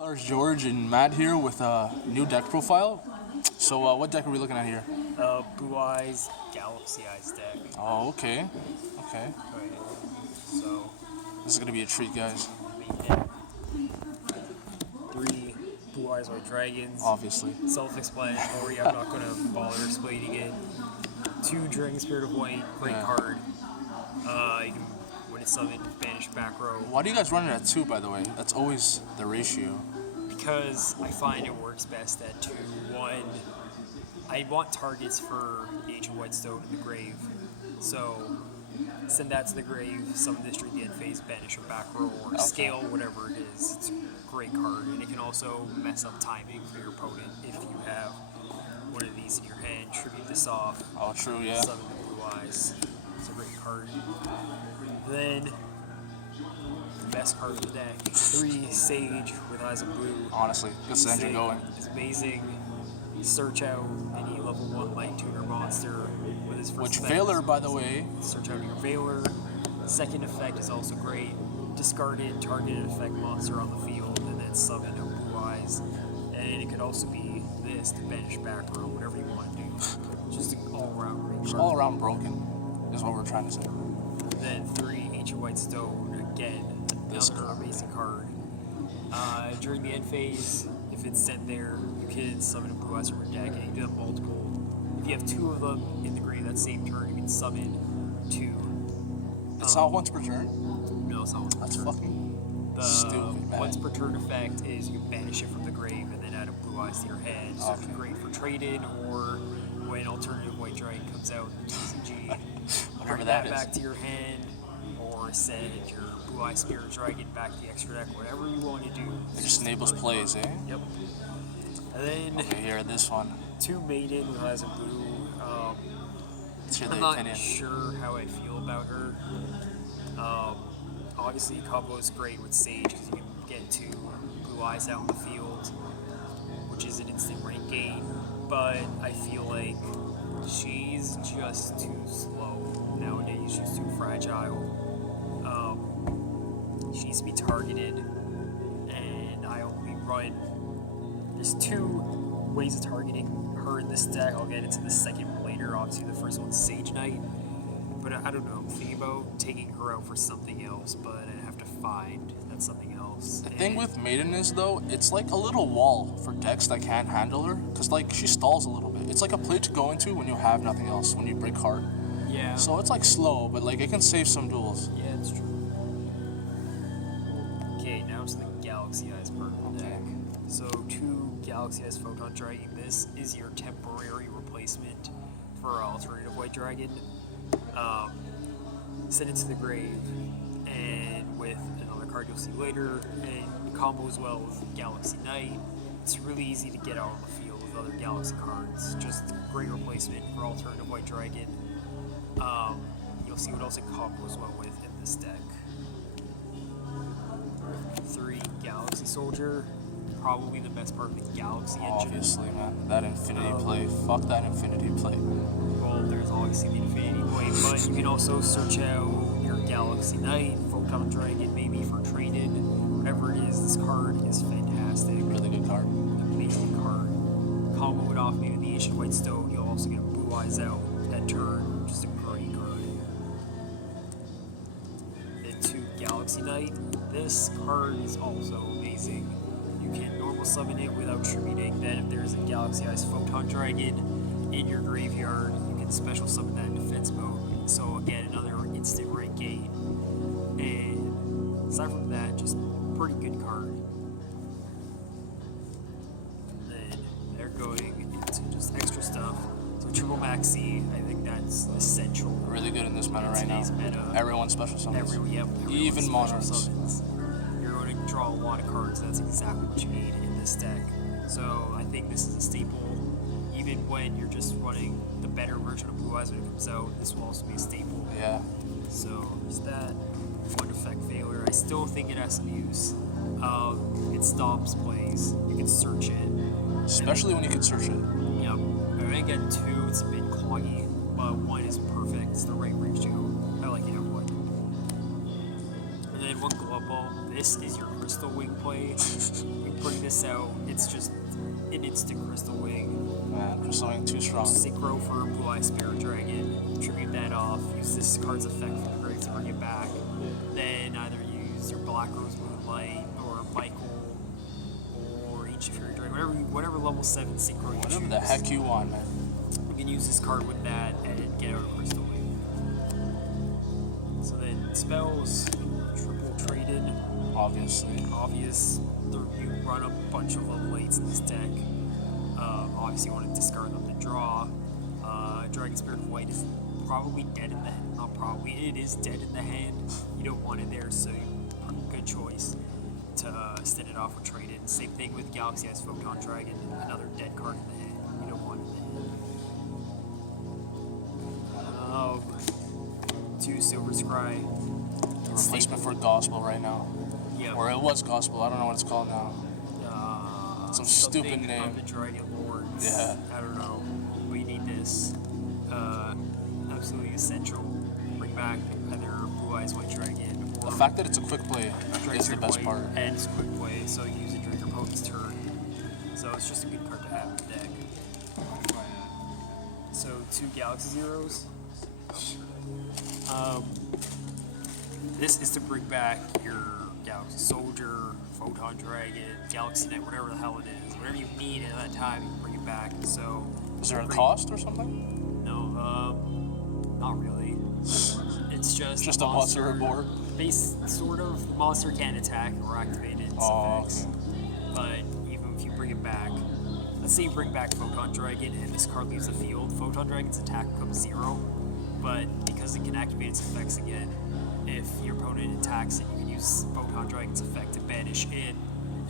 There's George and Matt here with a new deck profile. So what deck are we looking at here? Blue Eyes, Galaxy Eyes deck. Oh, okay. Okay. Right. So, This is going to be a treat, guys. main deck. 3 Blue Eyes White Dragons. Obviously. Self-explanatory, I'm not going to bother explaining it. 2 Dragon Spirit of White, great card. You can, when it's summoned, banish back row. Why do you guys run it at 2, by the way? That's always the ratio. Because I find it works best at 2. 1, I want targets for the Ancient Whitestone in the grave. So, send that to the grave, summon this during the end phase, banish a back row, or scale, whatever it is. It's a great card, and it can also mess up timing for your opponent if you have one of these in your hand. Tribute this off. Oh, true, yeah. Summon the Blue Eyes. It's a great card. Then, the best card of the deck, 3 Sage with Eyes of Blue. Honestly, good send you're going. It's amazing. Search out any level 1 light tuner monster with his first Which effect. Veiler, by the way. Search out your Veiler. Second effect is also great. Discarded targeted effect monster on the field, and then summon a Blue Eyes. And it could also be this to banish back row, whatever you want to do. Just an all-around great It's card. all around broken, is what we're trying to say. Then 3 Ancient Whitestone, again, another amazing card. During the end phase, if it's sent there, you can summon a Blue Eyes from your deck, and you can do that multiple. If you have 2 of them in the grave that same turn, you can summon 2. It's not once per turn? No, it's not once per That's turn. fucking The stupid, man. once per turn effect is you can banish it from the grave and then add a Blue Eyes to your hand. So it's great for trade-in, or when alternative White Dragon comes out in TCG, Whatever bring that that is. back to your hand, or send your Blue Eye Spirit Dragon back to the extra deck, whatever you want to do. It just enables plays, eh? Yep. And then Okay, here, this one. 2 Maiden with Eyes of Blue. Let's hear I'm the not opinion. sure how I feel about her. Obviously, combo is great with Sage because you can get 2 Blue Eyes out in the field, which is an instant rank gain. But I feel like she's just too slow nowadays. She's too fragile. She needs to be targeted, and I only run. There's 2 ways of targeting her in this deck. I'll get into the second one later. Obviously, the first one's Sage Knight. But I don't know, I'm thinking about taking her out for something else, but I have to find that something else. The thing with Maiden is, though, it's like a little wall for decks that can't handle her, because, like, she stalls a little bit. It's like a play to go into when you have nothing else, when you break hard. Yeah. So it's, like, slow, but, like, it can save some duels. Yeah, it's true. Okay, now to the Galaxy Eyes part of the deck. So, 2 Galaxy Eyes Photon Dragon. This is your temporary replacement for alternative White Dragon. Send it to the grave, and with another card you'll see later, and combos well with Galaxy Knight. It's really easy to get out on the field with other Galaxy cards. Just a great replacement for alternative White Dragon. You'll see what else it combos well with in this deck. 3 Galaxy Soldier, probably the best part of the Galaxy engine. Obviously, man. That infinity play. Fuck that infinity play. Well, there's obviously the Infinity Blade, but you can also search out your Galaxy Knight, Photon Dragon, maybe for trade-in, whatever it is. This card is fantastic. Really good card. Amazing card. Combo it off maybe the Ancient Whitestone. You'll also get a Blue Eyes out that turn. Just a great card. Then 2 Galaxy Knight. This card is also amazing. You can normal summon it without tributing. Then if there's a Galaxy Eyes Photon Dragon in your graveyard, you can special summon that in defense mode. So again, another instant rank gain. And aside from that, just pretty good card. And then they're going into just extra stuff. So triple maxi, I think that's essential. Really good in this meta right now. Today's meta. Everyone's special summons. Even monarchs. Summons. You're going to draw a lot of cards. That's exactly what you need in this deck. So I think this is a staple. Even when you're just running the better version of Blue Eyes when it comes out, this will also be a staple. Yeah. So there's that. 1 effect failure. I still think it has some use. It stops plays. You can search it. Especially when you can search it. Yep. I think at 2 it's a bit cloggy, but 1 is perfect. It's the right ratio. I like it at 1. And then 1 Glove Ball. This is your Crystal Wing play. You put this out, it's just an instant Crystal Wing. Man, Crystal Wing too strong. Synchro for Blue Eye Spirit Dragon, tribute that off, use this card's effect from the grave to bring it back. Then either use your Black Rose Moonlight or Michael or Ancient Fury Dragon, whatever level 7 synchro you choose. Whatever the heck you want, man. You can use this card with that and get out of Crystal Wing. So then spells, triple traded. Obviously. Obvious. You run a bunch of level 8s in this deck. Obviously you want to discard them to draw. Dragon Spirit White is probably dead in the hand. Not probably, it is dead in the hand. You don't want it there, so good choice to send it off with traded. Same thing with Galaxy Eyes Photon Dragon, another dead card in the hand. You don't want it in the hand. 2 Silver Scry. The replacement for Gospel right now. Yeah. Or it was Gospel, I don't know what it's called now. Some stupid name. Of the Dragon Lords. Yeah. I don't know. We need this. Absolutely essential. Bring back either Blue Eyes White Dragon or The fact that it's a quick play is the best part. And it's quick play, so you use it during your opponent's turn. So it's just a good card to have in the deck. So 2 Galaxy Zeros. This is to bring back your Galaxy Soldier, Photon Dragon, Galaxy Knight, whatever the hell it is. Whatever you need at that time, you can bring it back. So Is there a cost or something? No, not really. It's just a monster board? Base, sort of. The monster can attack or activate its effects. But even if you bring it back, let's say you bring back Photon Dragon and this card leaves the field, Photon Dragon's attack becomes 0. But because it can activate its effects again, if your opponent attacks it, you can use Photon Dragon's effect to banish it,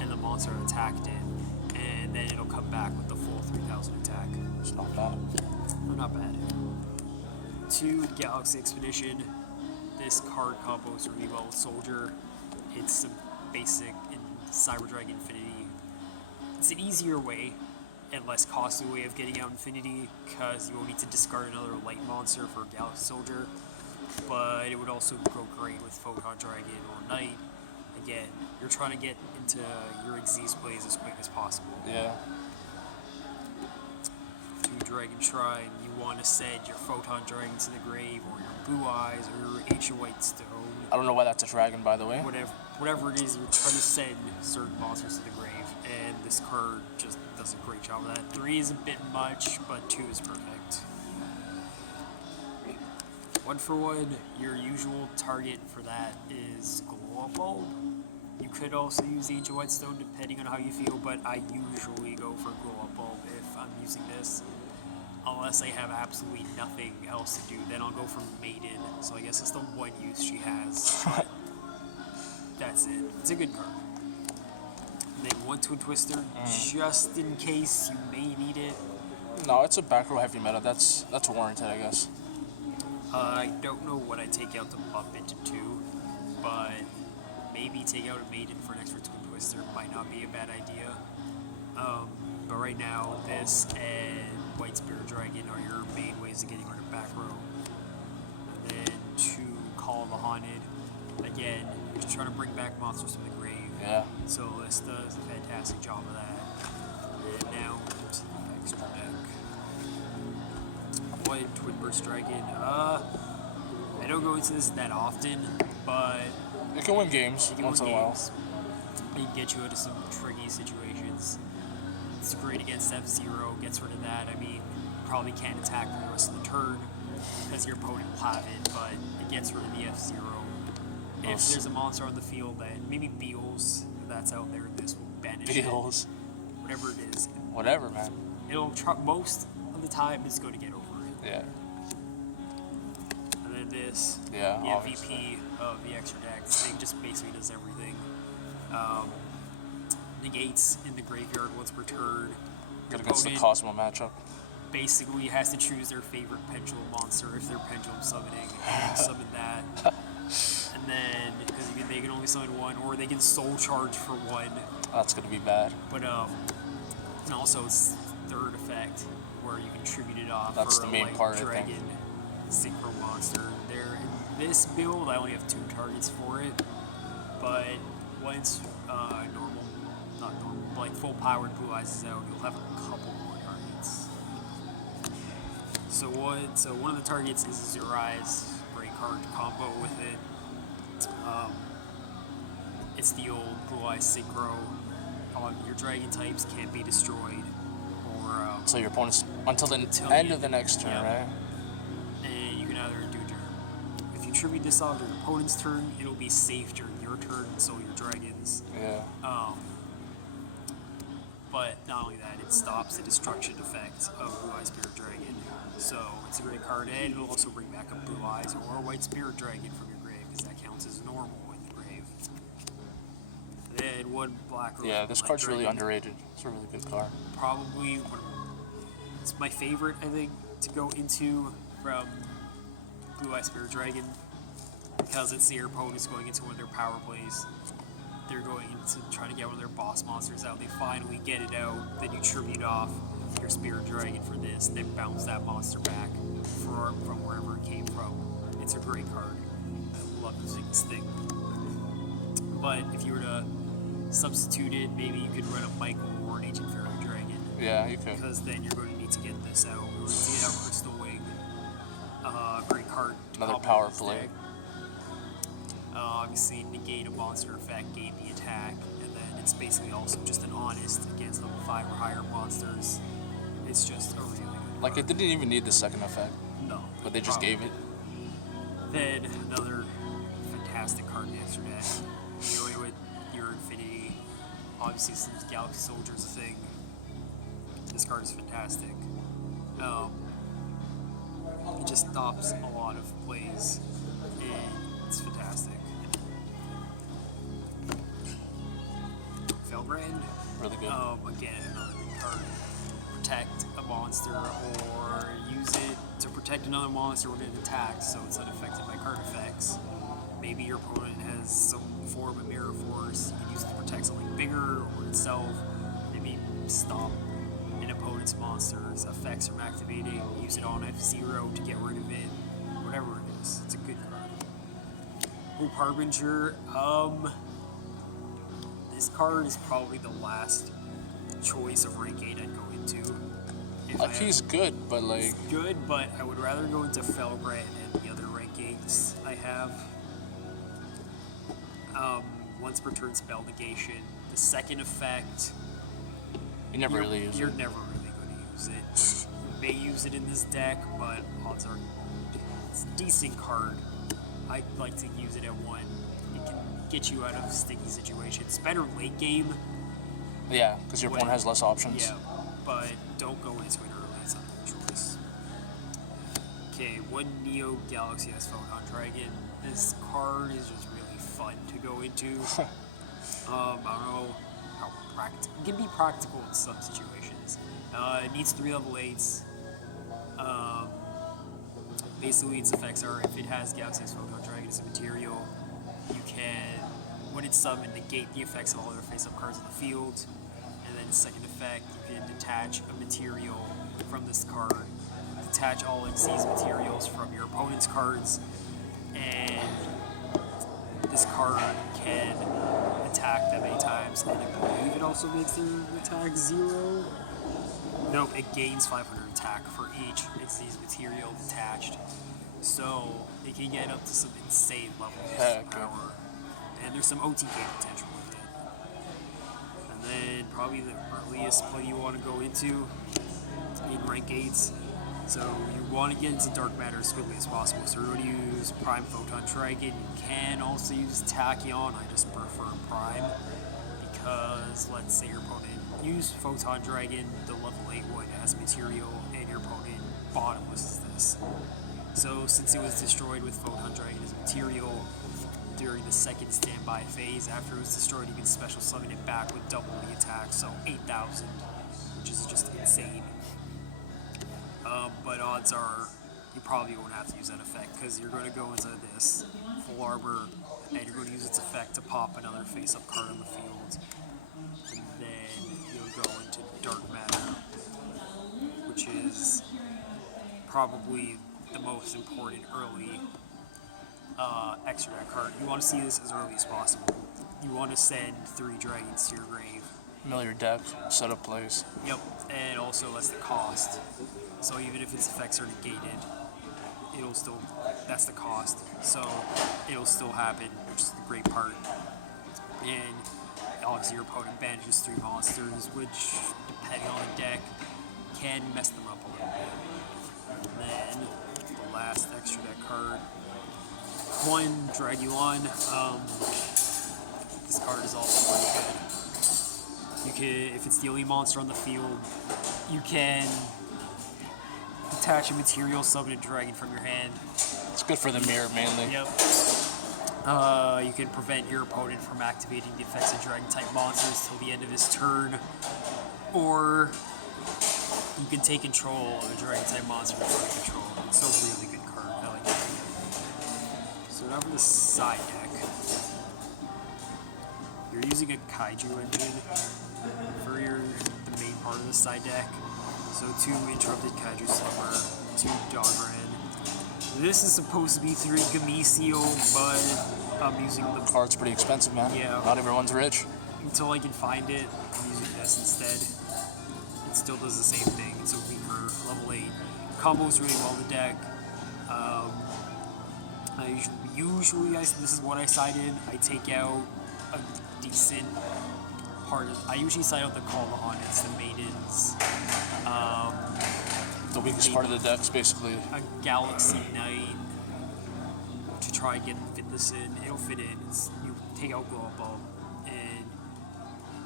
and the monster attacked it, and then it'll come back with the full 3000 attack. It's not bad. Not bad. 2 Galaxy Expedition. This card combo is really well with Soldier. It's some basic in Cyber Dragon Infinity. It's an easier way and less costly way of getting out Infinity because you won't need to discard another light monster for Galaxy Soldier. But it would also go great with Photon Dragon or Knight. Again, you're trying to get into your Xyz plays as quick as possible. Yeah. 2 Dragon Shrine, you want to send your Photon Dragon to the grave, or your Blue Eyes, or your Ancient White Stone. I don't know why that's a dragon, by the way. Whatever it is, you're trying to send certain monsters to the grave, and this card just does a great job of that. 3 is a bit much, but 2 is perfect. 1 for 1, your usual target for that is Glow Up Bulb. You could also use Ancient White Stone depending on how you feel, but I usually go for Glow Up Bulb if I'm using this. Unless I have absolutely nothing else to do, then I'll go for Maiden. So I guess that's the one use she has. But that's it. It's a good card. And then 1 Twin Twister, just in case you may need it. No, it's a back row heavy meta. That's warranted, I guess. I don't know what I take out to bump into 2, but maybe take out a Maiden for an extra Twin Twister might not be a bad idea. But right now, this and White Spirit Dragon are your main ways of getting rid of back row. And then 2 Call of the Haunted. Again, you're just trying to bring back monsters from the grave. Yeah. So this does a fantastic job of that. And now to the extra deck. 1 Twin Burst Dragon. I don't go into this that often, but It can win games once in a while. It can get you into some tricky situations. It's great against F-Zero, gets rid of that. I mean, probably can't attack for the rest of the turn because your opponent will have it, but it gets rid of the F-Zero. If there's a monster on the field that, maybe Beals, if that's out there, this will banish Beals. it. Whatever it is. Whatever, man. It'll try, most of the time it's going to get over it. Yeah. And then this, Yeah, the obviously. MVP of the extra deck. This thing just basically does everything. Negates in the graveyard once per turn. Good against the Cosmo matchup. Basically has to choose their favorite Pendulum monster if they're Pendulum summoning, and summon that. And then, because they can only summon 1, or they can Soul Charge for 1. That's gonna be bad. But and also it's 3rd effect, where you can tribute it off That's for the a main Light part, I Dragon think. Synchro monster. There, in this build, I only have 2 targets for it, but once not normal, like full powered Blue Eyes is out, you'll have a couple more targets. So one of the targets is Azure Eyes, great card to combo with it. It's the old Blue Eyes Synchro. Your dragon types can't be destroyed, or So your opponent's until the end of the next turn, right? And you can either do if you tribute this on your opponent's turn, it'll be safe during your turn, so your dragons. Yeah. But not only that, it stops the destruction effect of Blue Eyes Spirit Dragon. So it's a great card, and it'll also bring back a Blue Eyes or a White Spirit Dragon from your grave, because that counts as normal in the grave. Then one black. Yeah, this card's really underrated. It's a really good card. Probably it's my favorite, I think, to go into from Blue Eyes Spirit Dragon, because it's your opponent's going into one of their power plays. They're going to try to get one of their boss monsters out. They finally get it out. Then you tribute off your Spirit Dragon for this. Then bounce that monster back from wherever it came from. It's a great card. I love using this thing. But if you were to substitute it, maybe you could run a Michael or an Ancient Fairy Dragon. Yeah, you could. Because then you're going to need to get this out. We're going to get out Crystal Wing. Great card. Another power play. Obviously, negate a monster effect, gate the attack, and then it's basically also just an honest against level 5 or higher monsters. It's just a really good card. Like, it didn't even need the second effect. No. But they just gave it. Then another fantastic card in the extra deck. Going with your Infinity. Obviously, since Galaxy Soldier's a thing, this card is fantastic. It just stops a lot of plays, and it's fantastic. Felbrand. Really good. Again, another good card. Protect a monster, or use it to protect another monster when it attacks, so it's unaffected by card effects. Maybe your opponent has some form of Mirror Force. You can use it to protect something bigger or itself. Maybe stop an opponent's monster's effects from activating. Use it on F0 to get rid of it. Whatever it is, it's a good card. Hope Harbinger. This card is probably the last choice of rank 8 I'd go into. Like, he's good, but like... He's good, but I would rather go into Felbrand and the other rank 8s I have. Once per turn spell negation. The second effect... You never really use it. You're never really going to use it. You may use it in this deck, but odds are you won't. It's a decent card. I'd like to use it at 1. It can get you out of sticky situations. Better late game. Yeah, because your opponent has less options. Yeah, but don't go into it early. It's not a good choice. Okay, one Neo Galaxy S Photon Dragon. This card is just really fun to go into. I don't know how practical. It can be practical in some situations. It needs 3 level 8s. Basically, its effects are if it has Galaxy S Photon Dragon as a material, you can, when it's summoned, negate the effects of all other face-up cards in the field. And then second effect, you can detach a material from this card. Detach all Xyz materials from your opponent's cards, and this card can attack them many times. And I believe it also makes their attack 0. Nope, it gains 500 attack for each Xyz material detached. So it can get up to some insane levels of power. And there's some OTK potential with it. And then probably the earliest play you want to go into in rank 8s. So you want to get into dark matter as quickly as possible. So you're going to use Prime Photon Dragon. You can also use Tachyon. I just prefer Prime because let's say your opponent used Photon Dragon, the level 8 one as material, and your opponent bottomlesses this. So since it was destroyed with Photon Dragon as material, during the second standby phase, after it was destroyed, you can special summon it back with double the attack, so 8,000, which is just insane. But odds are you probably won't have to use that effect because you're going to go into this full arbor and you're going to use its effect to pop another face-up card on the field. And then you'll go into dark matter, which is probably the most important early extra deck card. You want to see this as early as possible. You want to send 3 dragons to your grave Mill your deck, set up plays. Yep, and also less the cost. So even if its effects are negated, it'll still, that's the cost. So it'll still happen, which is the great part. And obviously your opponent banishes 3 monsters, which, depending on the deck, can mess them up a little bit. And then the last extra deck card, 1, Drag You On. This card is also pretty good. You can, if it's the only monster on the field, you can attach a material, summon a dragon from your hand. It's good for the mirror mainly. Yep. You can prevent your opponent from activating the effects of dragon-type monsters till the end of his turn, or you can take control of a dragon-type monster with your control. It's a really good card. I like it. So now for the side deck. You're using a Kaiju engine for the main part of the side deck. So 2 Interrupted Kaiju Slumber, 2 Dogran. This is supposed to be 3 Gamisio, but I'm using the Card's pretty expensive, man. Yeah. Not everyone's rich. Until I can find it, I'm using this instead. It still does the same thing. It's a weaker level 8. Combos really well in the deck. I usually this is what I sided. I take out a decent part of. I usually side out the Kalmahonets, the Maidens. The weakest part of the deck's basically. A Galaxy Knight to try and fit this in. It'll fit in. You take out Glow Up Bulb, and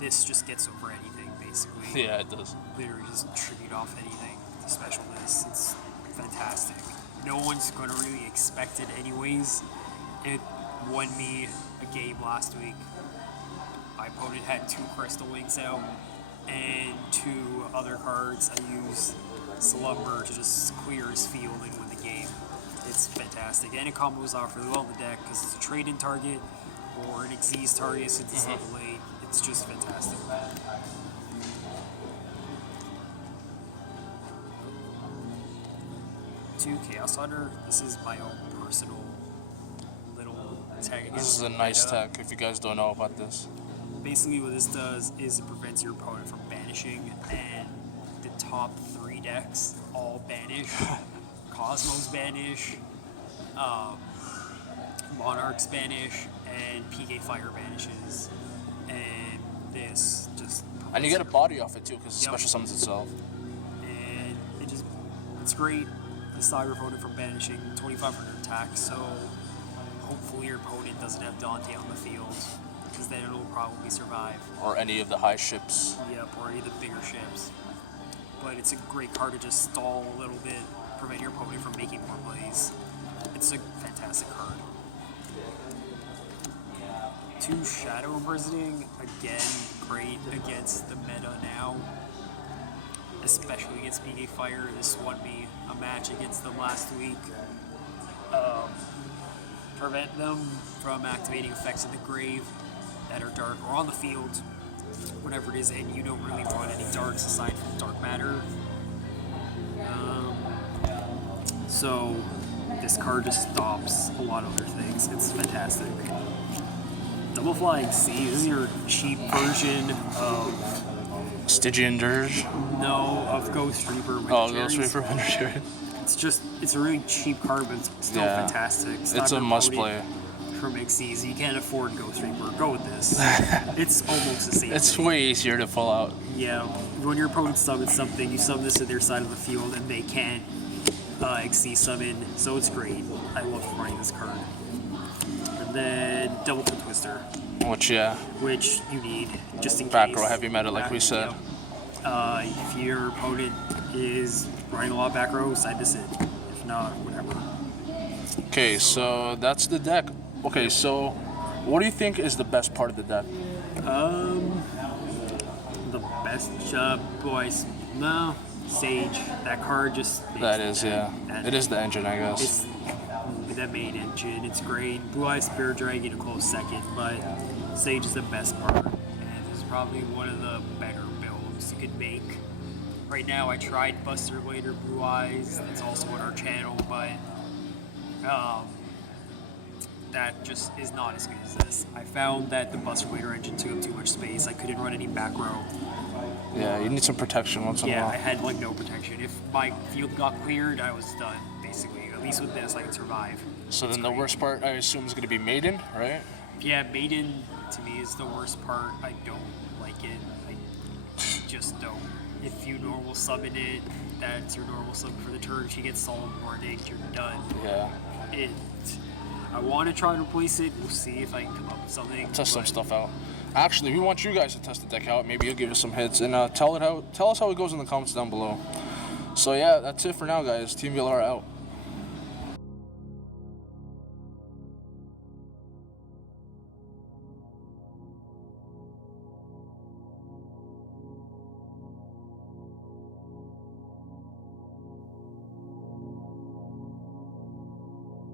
this just gets over anything, basically. Yeah, it does. Literally just tribute off anything. The specialness. It's fantastic. No one's going to really expect it anyways. It won me a game last week. My opponent had 2 Crystal Wings out and 2 other cards. I used Slumber to just clear his field and win the game. It's fantastic. And it combos off really well in the deck because it's a trade-in target or an Xyz target since it's level 8. It's just fantastic. 2 Chaos Hunter. This is my own personal little tag against This is a nice tech if you guys don't know about this. Basically what this does is it prevents your opponent from banishing, and the top 3 decks all banish. Cosmos banish, Monarchs banish, and PK Fire banishes. And this just... And you get a body off it too because it Yep. special summons itself. And it's great. The stop your opponent from banishing 2,500 attack, so hopefully your opponent doesn't have Dante on the field, because then it'll probably survive. Or any of the high ships. Yep, or any of the bigger ships. But it's a great card to just stall a little bit, prevent your opponent from making more plays. It's a fantastic card. 2 Shadow Imprisoning, again, great against the meta now. Especially against PK Fire. This won me a match against them last week. Prevent them from activating effects in the grave that are dark or on the field, whatever it is, and you don't really want any darks aside from dark matter. So this card just stops a lot of other things. It's fantastic. Double Flying Sea, this is your cheap version of Stygian Dirge. of Ghost Reaper. Ghost Reaper Winter Cherry. It's a really cheap card, but it's still fantastic. It's a must play. From Xyz, you can't afford Ghost Reaper. Go with this. It's almost the same. It's way easier to pull out. Yeah, when your opponent summons something, you summon this to their side of the field, and they can't Xyz summon, so it's great. I love running this card. And then Double Twin Twister. Which you need just in back case. row heavy meta, like we said. If your opponent is running a lot of back row, side this in. If not, whatever. Okay, so that's the deck. Okay, so what do you think is the best part of the deck? The best boys. No, Sage. That card just. That is, it is the engine, I guess. It's that main engine. It's great. Blue Eye Spirit Dragon a close second, but Sage is the best part, and this is probably one of the better builds you could make. Right now, I tried Buster Blade or Blue Eyes. That's also on our channel, but that just is not as good as this. I found that the Buster Blader engine took up too much space. I couldn't run any back row. Yeah, you need some protection once in a Yeah, while. I had like no protection. If my field got cleared, I was done, basically. At least with this, I could survive. So then the worst part, I assume, is going to be maiden, right? Yeah, maiden to me is the worst part. I don't like it. I just don't. If you normal summon it, that's your normal summon for the turn. If you get solid warning, you're done. Yeah. I want to try and replace it. We'll see if I can come up with something. Test some stuff out. Actually, we want you guys to test the deck out. Maybe you'll give us some hits and tell us how it goes in the comments down below. So yeah, that's it for now, guys. TeamVLR out.